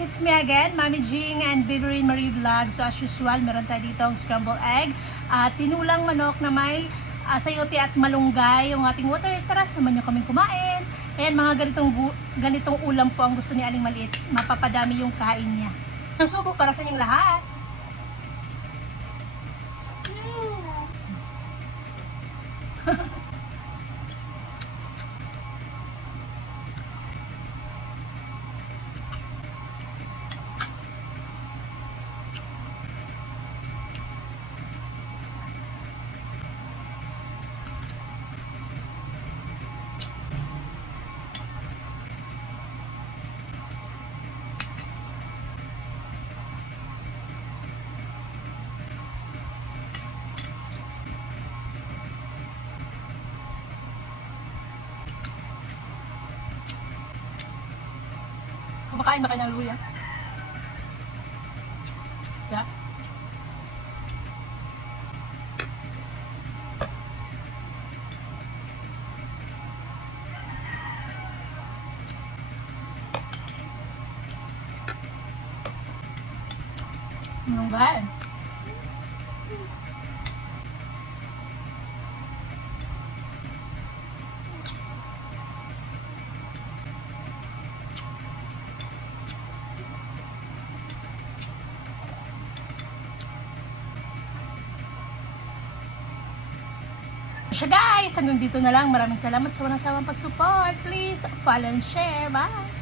It's me again, Mami Jing and Baby Marie Vlog. So as usual, meron tayo dito ang scrambled egg, tinulang manok na may sayote at malunggay, yung ating water. Tara, samahan nyo kaming kumain. Ayan, mga ganitong ulam po ang gusto ni Aling Maliit. Mapapadami yung kain niya. Ang subo para sa inyong lahat. Kumakain ba kayo ng luya? Yeah. Malunggay. So guys, hanggang dito na lang. Maraming salamat sa walang sawang pag-support. Please follow and share. Bye!